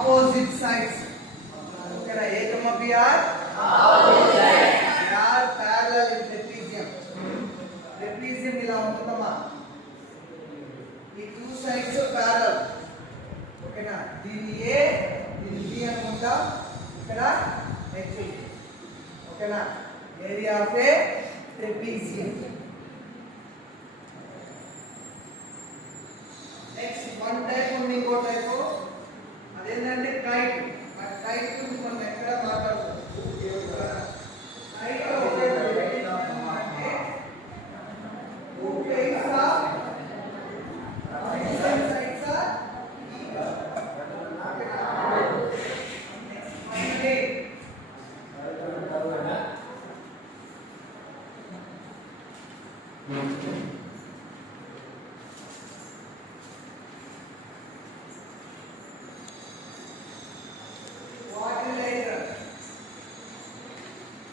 opposite sides. ఓకేనా A comma B are opposite sides. They are parallel in trapezium. Trapezium ఇలా ఉంటుందమ్మా. ఈ two sides parallel. ఓకేనా దీని A దీని B అనుకుంటా. ఇక్కడ H. ఓకేనా ఏరియా ఆఫ్ ఏ trapezium.